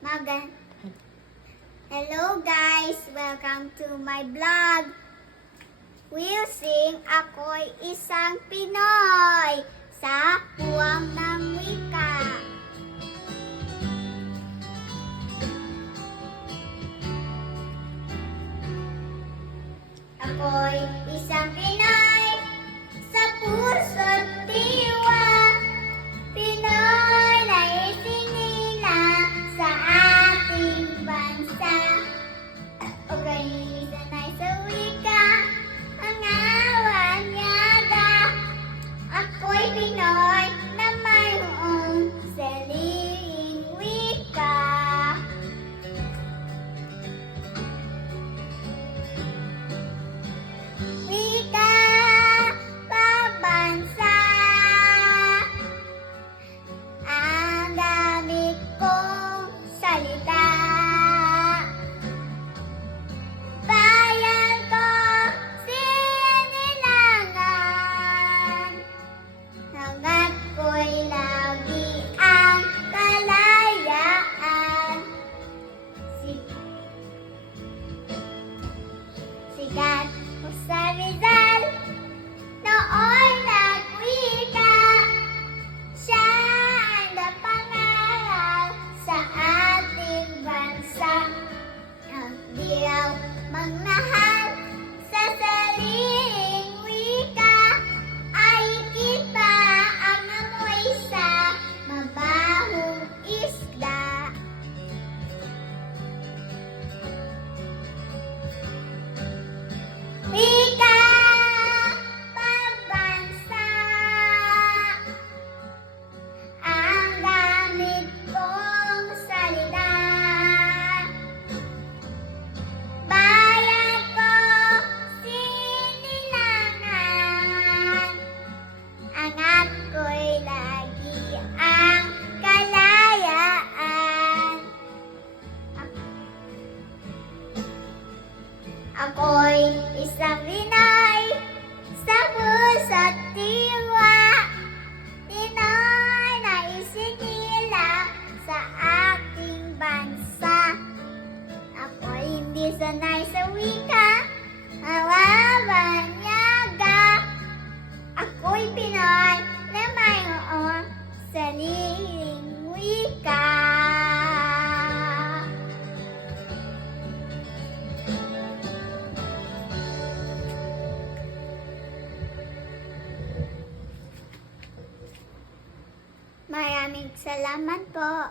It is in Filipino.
Magan. Hello guys! Welcome to my vlog. We'll sing Ako'y Isang Pinoy sa Puwang ng Wika. Ako'y isang Pinoy sa puso't diwa. Pinoy na isinilang sa ating bansa. Organisa na sa wika, ang awan-yaga. Ako'y Pinoy na mayroong sariling wika. Wika, pabansa. Ang gamit kong salita. Bayan ko sinilangan. Hangat ko'y lagi ang kalayaan. Sikat ko sa Rizal, nooy nagwika. Siya ay napangaral sa ating bansa. Ang di raw magmahal sa sariling wika ay kita ang amoy sa mabahong isda. Wika, pambansa. Ang gamit kong salita. Bayan ko sinilangan. Angat ko'y lagi ang kalayaan. Ako'y isang Pinoy sa puso't diwa. Pinoy na isinilang sa ating bansa. Ako'y hindi sanay sa wika, mawabanyaga. Ako'y Pinoy na mayroong sariling wika. Maraming salamat po.